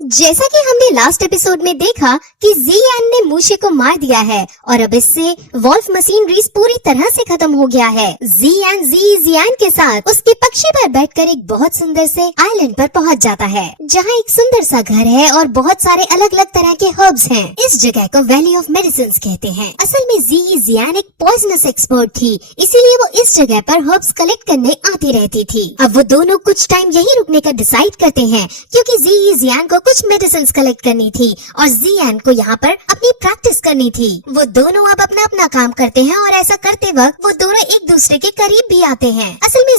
जैसा कि हमने लास्ट एपिसोड में देखा कि ज़ियान ने मूशे को मार दिया है और अब इससे वॉल्फ मशीनरीज पूरी तरह से खत्म हो गया है। ज़ियान के साथ उसके पक्षी पर बैठकर एक बहुत सुंदर से आइलैंड पर पहुंच जाता है, जहां एक सुंदर सा घर है और बहुत सारे अलग अलग तरह के हर्ब्स हैं। इस जगह को वैली ऑफ मेडिसिन कहते हैं। असल में ज़ियान एक पॉइजनस एक्सपर्ट थी, इसीलिए वो इस जगह पर हर्ब्स कलेक्ट करने आती रहती थी। अब वो दोनों कुछ टाइम यही रुकने का डिसाइड करते हैं, क्योंकि ज़ियान को कुछ मेडिसिन कलेक्ट करनी थी और ज़ियान को यहाँ पर अपनी प्रैक्टिस करनी थी। वो दोनों अब अपना अपना काम करते हैं और ऐसा करते वक्त वो दोनों एक दूसरे के करीब भी आते हैं। असल में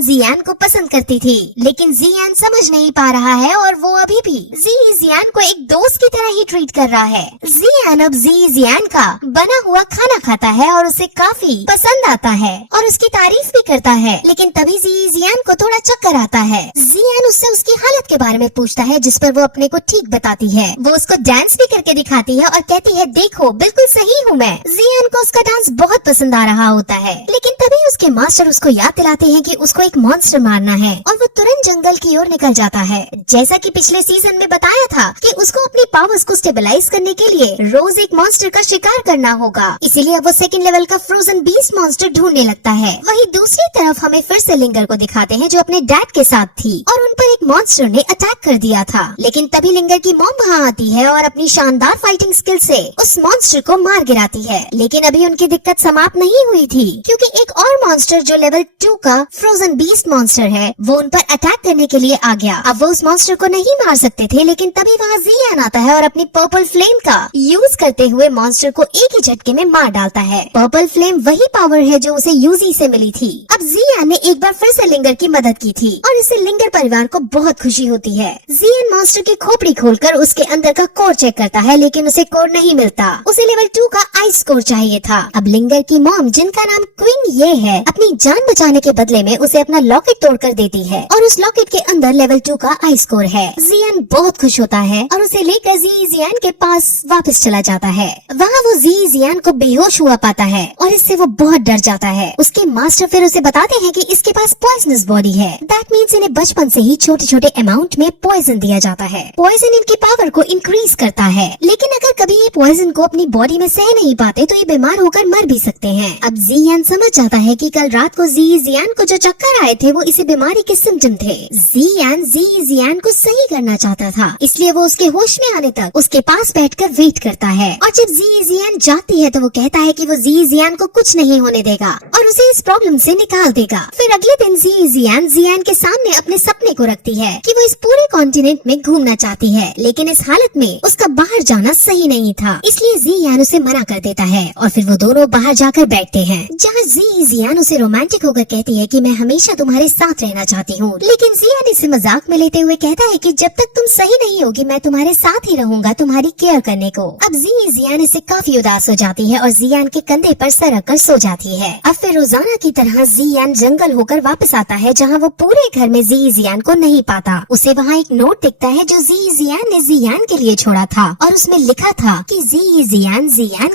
ज़ियान को पसंद करती थी, लेकिन ज़ियान समझ नहीं पा रहा है और वो अभी भी ज़ियान को एक दोस्त की तरह ही ट्रीट कर रहा है। ज़ियान अब ज़ियान का बना हुआ खाना खाता है और उसे काफी पसंद आता है और उसकी तारीफ भी करता है, लेकिन तभी ज़ियान को थोड़ा चक्कर आता है। ज़ियान उससे उसकी हालत के बारे में पूछता है, जिस पर वो अपने को ठीक बताती है। वो उसको डांस भी करके दिखाती है और कहती है, देखो बिल्कुल सही हूँ मैं। ज़ियान को उसका डांस बहुत पसंद आ रहा होता है, लेकिन तभी उसके मास्टर उसको याद दिलाते हैं कि उसको एक मॉन्स्टर मारना है और वो तुरंत जंगल की ओर निकल जाता है। जैसा कि पिछले सीजन में बताया था कि उसको अपनी पावर्स को स्टेबलाइज करने के लिए रोज एक मॉन्स्टर का शिकार करना होगा, इसीलिए वो सेकंड लेवल का फ्रोजन बीस्ट मॉन्स्टर ढूंढने लगता है। वहीं दूसरी तरफ हमें फिर से लिंगर को दिखाते हैं, जो अपने डैड के साथ थी और उन पर एक मॉन्स्टर ने अटैक कर दिया था। लेकिन तभी लिंगर की मॉम वहाँ आती है और अपनी शानदार फाइटिंग स्किल से उस मॉन्स्टर को मार गिराती है। लेकिन अभी उनकी दिक्कत समाप्त नहीं हुई थी, क्योंकि एक और मॉन्स्टर जो लेवल 2 का फ्रोजन बीस्ट मॉन्स्टर है, वो उन पर अटैक करने के लिए आ गया। अब वो उस मॉन्स्टर को नहीं मार सकते थे, लेकिन तभी वहाँ ज़ियान आता है और अपनी पर्पल फ्लेम का यूज करते हुए मॉन्स्टर को एक ही झटके में मार डालता है। पर्पल फ्लेम वही पावर है जो उसे यूजी से मिली थी। अब ज़ियान ने एक बार फिर से लिंगर की मदद की थी और इससे लिंगर परिवार को बहुत खुशी होती है। ज़ियान मॉन्स्टर की खोपड़ी खोलकर उसके अंदर का कोर चेक करता है, लेकिन उसे कोर नहीं मिलता। उसे लेवल 2 का आइस कोर चाहिए था। अब लिंगर की मॉम, जिनका नाम क्वीन ये है, अपनी जान बचाने के बदले में उसे अपना लॉकेट तोड़कर देती है और उस लॉकेट के अंदर लेवल 2 का आइस कोर है। ज़ियान बहुत खुश होता है और उसे लेकर ज़ियान के पास वापस चला जाता है। वहाँ वो ज़ियान को बेहोश हुआ पाता है और इससे वो बहुत डर जाता है। उसके मास्टर फिर उसे बताते हैं कि इसके पास पॉइजनस बॉडी है। दैट मीन्स इन्हें बचपन से ही छोटे छोटे अमाउंट में पॉइजन दिया जाता है। पॉइजन इनकी पावर को इंक्रीज करता है, लेकिन अगर कभी ये पॉइजन को अपनी बॉडी में सह नहीं पाते तो ये बीमार होकर मर भी सकते हैं। अब ज़ियान समझ जाता है कि कल रात को ज़ियान को जो चक्कर आए थे वो इसी बीमारी के सिम्टम थे। ज़ियान को सही करना चाहता था, इसलिए वो उसके होश में आने तक उसके पास बैठकर वेट करता है और जब ज़ियान जागती है तो वो कहता है कि वो ज़ियान को कुछ नहीं होने देगा और उसे इस प्रॉब्लम से निकाल देगा। फिर अगले दिन ज़ियान के सामने अपने सपने को रखती है कि वो इस पूरे कॉन्टिनेंट में घूमना चाहती है, लेकिन इस हालत में उसका बाहर जाना सही नहीं था, इसलिए ज़ियान उसे मना कर देता है और फिर वो दोनों बाहर जाकर बैठते हैं, जहाँ ज़ियान उसे रोमांटिक होकर कहती है कि मैं हमेशा तुम्हारे साथ रहना चाहती हूँ। लेकिन ज़ियान इसे मजाक में लेते हुए कहता है कि जब तक तुम सही नहीं होगी मैं तुम्हारे साथ ही रहूंगा तुम्हारी केयर करने को। अब ज़ियान इससे काफी उदास हो जाती है और ज़ियान के कंधे पर सर रखकर सो जाती है। अब फिर रोजाना की तरह ज़ियान जंगल होकर वापस आता है, जहाँ वो पूरे घर में ज़ियान को नहीं पाता। उसे वहाँ एक नोट दिखता है जो ज़ियान ने ज़ियान के लिए छोड़ा था और उसमें लिखा था कि ज़ियान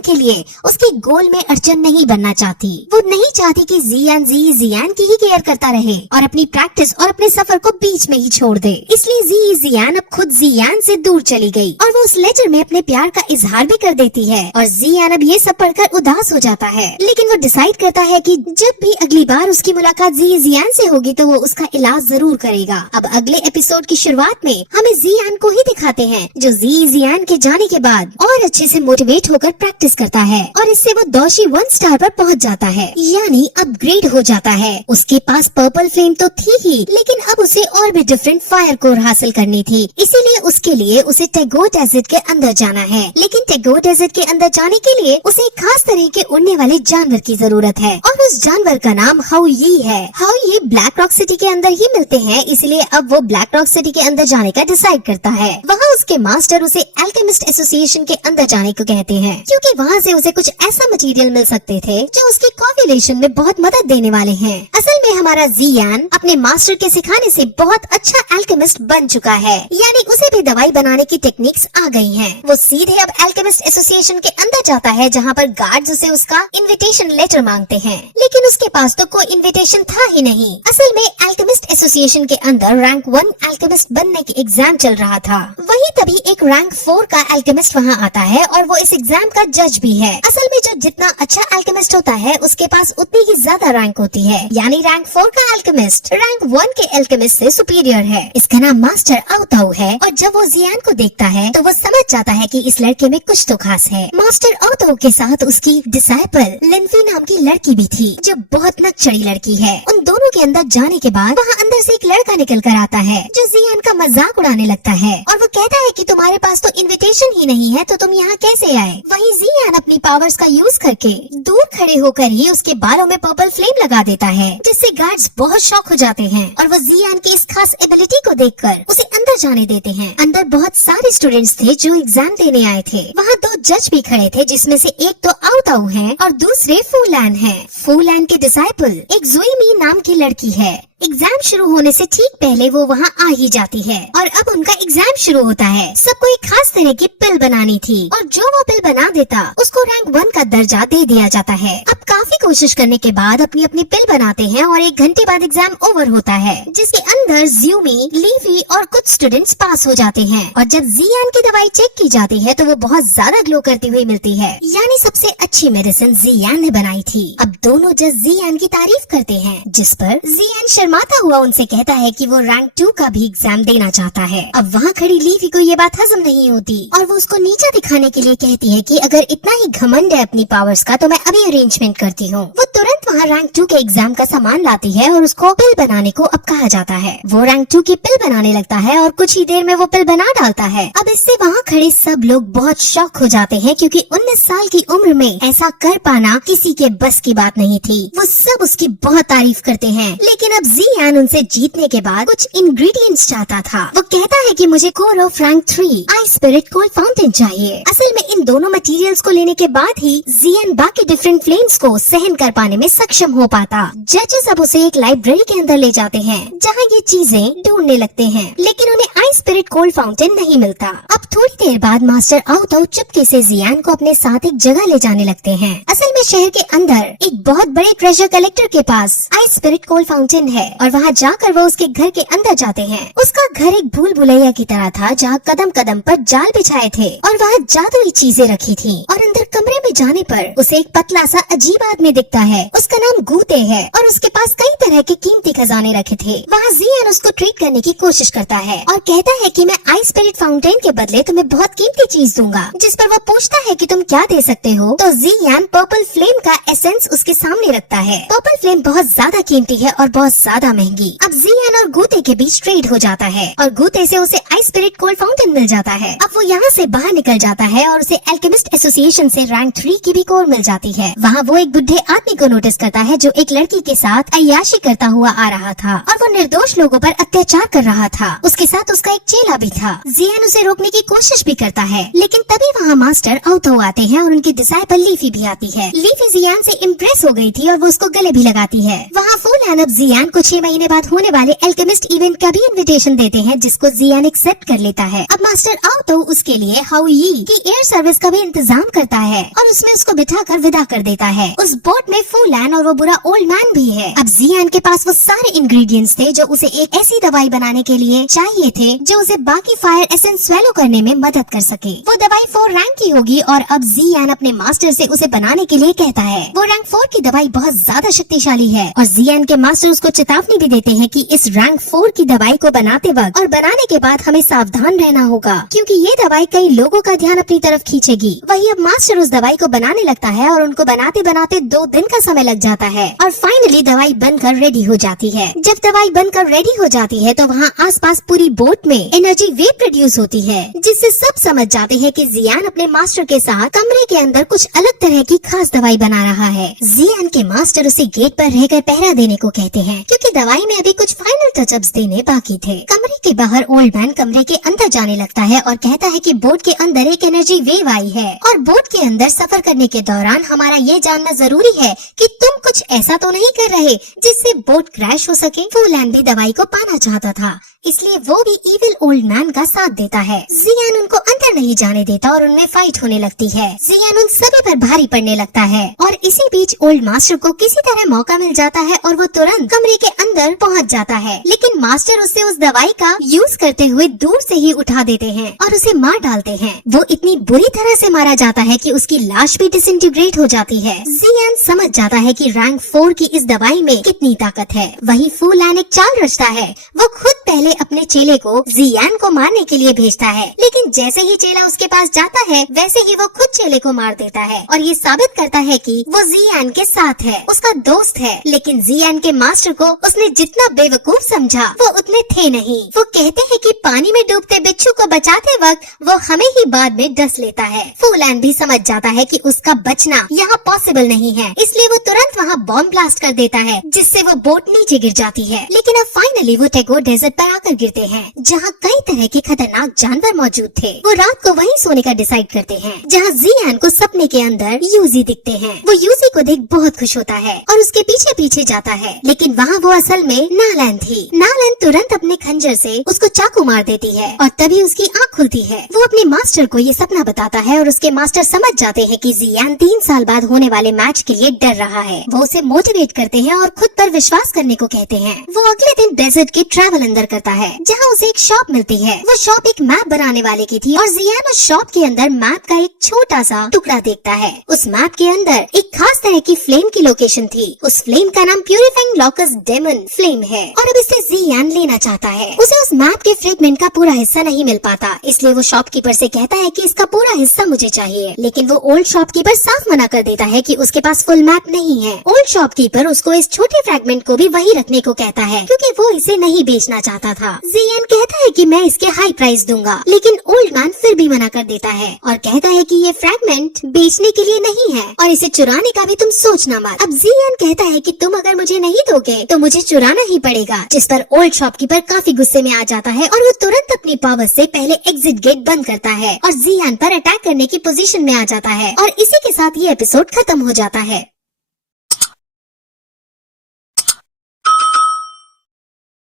के लिए उसके गोल में अड़चन नहीं बनना चाहती। वो नहीं चाहती कि ज़ियान की ही केयर करता रहे और अपनी प्रैक्टिस और अपने सफर को बीच में ही छोड़ दे। इसलिए ज़ियान अब खुद ज़ियान से दूर चली गई और वो उस लेटर में अपने प्यार का इजहार भी कर देती है और ज़ियान अब ये सब पढ़कर उदास हो जाता है। लेकिन वो डिसाइड करता है कि जब भी अगली बार उसकी मुलाकात ज़ियान से होगी तो वो उसका इलाज जरूर करेगा। अब अगले एपिसोड की शुरुआत में हमें ज़ियान को ही दिखाते हैं, जो ज़ियान के जाने के बाद और अच्छे से मोटिवेट होकर प्रैक्टिस करता है और इससे वो दोषी 1 स्टार पर पहुंच जाता है, यानी अपग्रेड हो जाता है। उसके पास पर्पल फ्लेम तो थी ही, लेकिन अब उसे और भी डिफरेंट फायर कोर हासिल करनी थी, इसीलिए उसके लिए उसे टैगोर डेजर्ट के अंदर जाना है। लेकिन टैगोर डेजर्ट के अंदर जाने के लिए उसे एक खास तरह के उड़ने वाले जानवर की जरूरत है और उस जानवर का नाम हाउई है। हाउई ब्लैक रॉक सिटी के अंदर ही मिलते हैं, इसलिए अब वो ब्लैक रॉक सिटी के अंदर जाने का डिसाइड करता है। वहाँ उसके मास्टर उसे अल्केमिस्ट एसोसिएशन के अंदर जाने को कहते हैं, क्योंकि वहाँ से उसे कुछ ऐसा मटेरियल मिल सकते थे जो उसके कोविलेशन में बहुत मदद देने वाले हैं। असल में हमारा जियान अपने मास्टर के सिखाने से बहुत अच्छा अल्केमिस्ट बन चुका है, यानी उसे भी दवाई बनाने की टेक्निक्स आ गई हैं। वो सीधे अब अल्केमिस्ट एसोसिएशन के अंदर जाता है, जहाँ पर गार्ड्स उसे उसका इनविटेशन लेटर मांगते हैं, लेकिन उसके पास तो कोई इनविटेशन था ही नहीं। असल में अल्केमिस्ट एसोसिएशन के अंदर रैंक 1 अल्केमिस्ट बनने की एग्जाम चल रहा था। वहीं तभी एक रैंक 4 का अल्केमिस्ट वहाँ आता है और वो इस एग्जाम का जज भी है। असल में जो जितना अच्छा अल्केमिस्ट होता है उसके पास उतनी ही ज्यादा रैंक होती है, यानी रैंक 4 का अल्केमिस्ट रैंक 1 के अल्केमिस्ट से सुपीरियर है। इसका नाम मास्टर आउताउ है और जब वो जियान को देखता है तो वो समझ जाता है कि इस लड़के में कुछ तो खास है। मास्टर आउताउ के साथ उसकी डिसाइपल लिनफी नाम की लड़की भी थी, जो बहुत नकचड़ी लड़की है। उन दोनों के अंदर जाने के बाद वहाँ अंदर से एक लड़का निकल कर आता है जो जियान का मजाक उड़ाने लगता है और वो कहता है कि तुम्हारे पास तो इनविटेशन ही नहीं है तो तुम यहाँ कैसे आए। वहीं जियान अपनी पावर्स का यूज करके दूर खड़े होकर ही उसके बालों में पर्पल फ्लेम लगा देता है, जिससे गार्ड्स बहुत शॉक हो जाते हैं और वो जियान की इस खास एबिलिटी को देखकर उसे अंदर जाने देते हैं। अंदर बहुत सारे स्टूडेंट्स थे जो एग्जाम देने आए थे। वहाँ 2 जज भी खड़े थे, जिसमें से एक तो आउताउ है और दूसरे फूलैन है। फूलैन के डिसाइपल एक जुईमी नाम की लड़की है। एग्जाम शुरू होने से ठीक पहले वो वहाँ आ ही जाती है और अब उनका एग्जाम शुरू होता है। सबको एक खास तरह की पिल बनानी थी और जो वो पिल बना देता उसको रैंक 1 का दर्जा दे दिया जाता है। अब काफी कोशिश करने के बाद अपनी अपनी पिल बनाते हैं और 1 घंटे बाद एग्जाम ओवर होता है, जिसके अंदर ज्यूमी, लीफी और कुछ स्टूडेंट्स पास हो जाते हैं। और जब जियान की दवाई चेक की जाती है तो वो बहुत ज्यादा ग्लो करती हुई मिलती है, यानी सबसे अच्छी मेडिसिन जियान ने बनाई थी। अब दोनों जज जियान की तारीफ करते हैं, जिस पर जियान शर्माता हुआ उनसे कहता है कि वो रैंक 2 का भी एग्जाम देना चाहता है। अब वहाँ खड़ी लीफी को ये बात हजम नहीं होती और वो उसको नीचा दिखाने के लिए कहती है कि अगर इतना ही घमंड है अपनी पावर्स का तो मैं अभी अरेंजमेंट करती हूँ। वो तुरंत वहाँ रैंक 2 के एग्जाम का सामान लाती है और उसको पिल बनाने को अब कहा जाता है। वो रैंक 2 की पिल बनाने लगता है और कुछ ही देर में वो पिल बना डालता है। अब इससे वहाँ खड़े सब लोग बहुत शॉक हो जाते हैं, क्योंकि 19 साल की उम्र में ऐसा कर पाना किसी के बस की बात नहीं थी। वो सब उसकी बहुत तारीफ करते हैं, लेकिन अब जियान उनसे जीतने के बाद कुछ इंग्रेडिएंट्स चाहता था। वो कहता है कि मुझे core of rank 3 I spirit cold fountain चाहिए। असल में इन दोनों मटेरियल्स को लेने के बाद ही जियान बाकी डिफरेंट फ्लेम्स को सहन कर पाने में सक्षम हो पाता। जजेस अब उसे एक लाइब्रेरी के अंदर ले जाते हैं, जहाँ ये चीजें ढूंढने लगते हैं, लेकिन उन्हें आई स्पिरिट कोल्ड फाउंटेन नहीं मिलता। अब थोड़ी देर बाद मास्टर आउताउ चुपके से जियान को अपने साथ एक जगह ले जाने लगते हैं। असल में शहर के अंदर एक बहुत बड़े ट्रेजर कलेक्टर के पास आई स्पिरिट कोल्ड फाउंटेन है और वहाँ जाकर वो उसके घर के अंदर जाते हैं। उसका घर एक भूल भुलैया की तरह था, जहाँ कदम कदम पर जाल बिछाए थे और वहाँ जादुई चीजें रखी थी। और अंदर कमरे में जाने पर उसे एक पतला सा अजीब आदमी दिखता है। उसका नाम गूते है और उसके पास कई तरह के कीमती खजाने रखे थे। वहाँ जियान उसको ट्रीट करने की कोशिश करता है और कहता है कि मैं आई स्पिरिट फाउंटेन के बदले तुम्हें बहुत कीमती चीज दूंगा। जिस पर वो पूछता है कि तुम क्या दे सकते हो, तो जियान पर्पल फ्लेम का एसेंस उसके सामने रखता है। पर्पल फ्लेम बहुत ज्यादा कीमती है और बहुत ज्यादा महंगी। अब जियान और गूते के बीच ट्रेड हो जाता है और गूते से उसे आई स्पिरिट कोल्ड फाउंटेन मिल जाता है। अब वो यहाँ से बाहर निकल जाता है और उसे अल्केमिस्ट एसोसिएशन से रैंक 3 की भी कोर मिल जाती है। वहाँ वो एक बुढ़े आदमी को नोटिस करता है जो एक लड़की के साथ अय्याशी करता हुआ आ रहा था और वो निर्दोष लोगों पर अत्याचार कर रहा था। उसके साथ उसका एक चेला भी था। जियान उसे रोकने की कोशिश भी करता है, लेकिन तभी वहाँ मास्टर आउताउ आते हैं और उनकी डिसाइपल लीफी भी आती है। लीफी जियान से इम्प्रेस हो गई थी और वो उसको गले भी लगाती है। वहाँ फूलैन अब जियान को 6 महीने बाद होने वाले अल्केमिस्ट इवेंट का भी इनविटेशन देते हैं, जिसको जियान एक्सेप्ट कर लेता है। अब मास्टर आउताउ उसके लिए हाउ यी की एयर सर्विस का भी इंतजाम करता है और उसमें उसको बिठाकर विदा कर देता है। उस बोट में फूलैन और वो बुरा ओल्ड मैन भी है। अब जियान के पास वो सारे इंग्रेडिएंट्स थे जो उसे एक ऐसी दवाई बनाने के लिए चाहिए थे जो उसे बाकी फायर एसेंस स्वेलो करने में मदद कर सके। वो दवाई 4 रैंक की होगी और अब जियान अपने मास्टर से उसे बनाने के लिए कहता है। वो रैंक 4 की दवाई बहुत ज्यादा शक्तिशाली है और जियान के मास्टर उसको चेतावनी भी देते हैं कि इस रैंक 4 की दवाई को बनाते वक्त और बनाने के बाद हमें सावधान रहना होगा, क्योंकि ये दवाई कई लोगों का ध्यान अपनी तरफ खींचेगी। वही अब मास्टर उस दवाई को बनाने लगता है और उनको बनाते बनाते 2 दिन का समय लग जाता है और फाइनली दवाई बनकर रेडी हो जाती है। जब दवाई बनकर रेडी हो जाती है तो वहाँ आसपास पूरी बोट में एनर्जी वेव प्रोड्यूस होती है, जिससे सब समझ जाते हैं कि जियान अपने मास्टर के साथ कमरे के अंदर कुछ अलग तरह की खास दवाई बना रहा है। जियान के मास्टर उसे गेट पर रहकर पहरा देने को कहते हैं क्योंकि दवाई में अभी कुछ फाइनल टचअप्स देने बाकी थे। कमरे के बाहर ओल्ड मैन कमरे के अंदर जाने लगता है और कहता है कि बोट के अंदर एक एनर्जी वेव आई है और बोट के अंदर सफर करने के दौरान हमारा ये जानना जरूरी है कि तुम कुछ ऐसा तो नहीं कर रहे जिससे बोट क्रैश हो सके। फूलैन भी दवाई को पाना चाहता था, इसलिए वो भी इविल ओल्ड मैन का साथ देता है। जियान उनको अंदर नहीं जाने देता और उनमें फाइट होने लगती है। जियान उन सभी पर भारी पड़ने लगता है और इसी बीच ओल्ड मास्टर को किसी तरह मौका मिल जाता है और वो तुरंत कमरे के अंदर पहुंच जाता है, लेकिन मास्टर उसे उस दवाई का यूज करते हुए दूर से ही उठा देते हैं और उसे मार डालते हैं। वो इतनी बुरी तरह से मारा जाता है कि उसकी लाश भी डिसइंटीग्रेट हो जाती है। जियान समझ जाता है कि रैंक 4 की इस दवाई में कितनी ताकत है। वही फूलैन एक चाल रचता है। वो खुद पहले अपने चेले को जियान को मारने के लिए भेजता है, लेकिन जैसे ही चेला उसके पास जाता है वैसे ही वो खुद चेले को मार देता है और ये साबित करता है कि वो जियान के साथ है, उसका दोस्त है। लेकिन जियान के मास्टर को उसने जितना बेवकूफ समझा वो उतने थे नहीं। वो कहते हैं कि पानी में डूबते बिच्छू को बचाते वक्त वो हमें ही बाद में डस लेता है। फूलैन भी समझ जाता है कि उसका बचना यहाँ पॉसिबल नहीं है, इसलिए वो तुरंत वहाँ बॉम्ब ब्लास्ट कर देता है जिससे वो बोट नीचे गिर जाती है। लेकिन अब फाइनली वो टैगोर डेजर्ट पर आकर गिरते हैं जहाँ कई तरह के खतरनाक जानवर मौजूद थे। वो रात को वहीं सोने का डिसाइड करते हैं जहाँ जियान को सपने के अंदर यूजी दिखते हैं। वो यूजी को देख बहुत खुश होता है और उसके पीछे पीछे जाता है, लेकिन वहाँ वो असल में नालैन थी। नालैन तुरंत अपने खंजर से उसको चाकू मार देती है और तभी उसकी आँख खुलती है। वो अपने मास्टर को ये सपना बताता है और उसके मास्टर समझ जाते हैं कि जियान 3 साल बाद होने वाले मैच के लिए डर रहा है। वो उसे मोटिवेट करते हैं और खुद पर विश्वास करने को कहते हैं। वो अगले दिन डेजर्ट के ट्रैवल अंदर करता है जहाँ उसे एक शॉप मिलती है। वो शॉप एक मैप बनाने वाले की थी और जियान उस शॉप के अंदर मैप का एक छोटा सा टुकड़ा देखता है। उस मैप के अंदर एक खास तरह की फ्लेम की लोकेशन थी। उस फ्लेम का नाम प्यूरिफाइंग लॉकस डेमन फ्लेम है और अब इसे जियान लेना चाहता है। उसे उस मैप के फ्रेगमेंट का पूरा हिस्सा नहीं मिल पाता, इसलिए वो शॉपकीपर से कहता है कि इसका पूरा हिस्सा मुझे चाहिए, लेकिन वो ओल्ड शॉपकीपर साफ मना कर देता है कि उसके पास फुल मैप नहीं है। ओल्ड शॉपकीपर उसको इस छोटे फ्रैगमेंट को भी वही रखने को कहता है क्योंकि वो इसे नहीं बेचना चाहता था। जियान कहता है कि मैं इसके हाई प्राइस दूंगा, लेकिन ओल्ड मैन फिर भी मना कर देता है और कहता है कि ये फ्रैगमेंट बेचने के लिए नहीं है और इसे चुराने का भी तुम सोचना मत। अब जियान कहता है कि तुम अगर मुझे नहीं दोगे तो मुझे चुराना ही पड़ेगा, जिस पर ओल्ड शॉपकीपर काफी गुस्से में आ जाता है और वो तुरंत अपनी पावर से पहले एग्जिट गेट बंद करता है और जियान पर अटैक करने की पोजीशन में आ जाता है और इसी के साथ ये एपिसोड खत्म हो जाता है।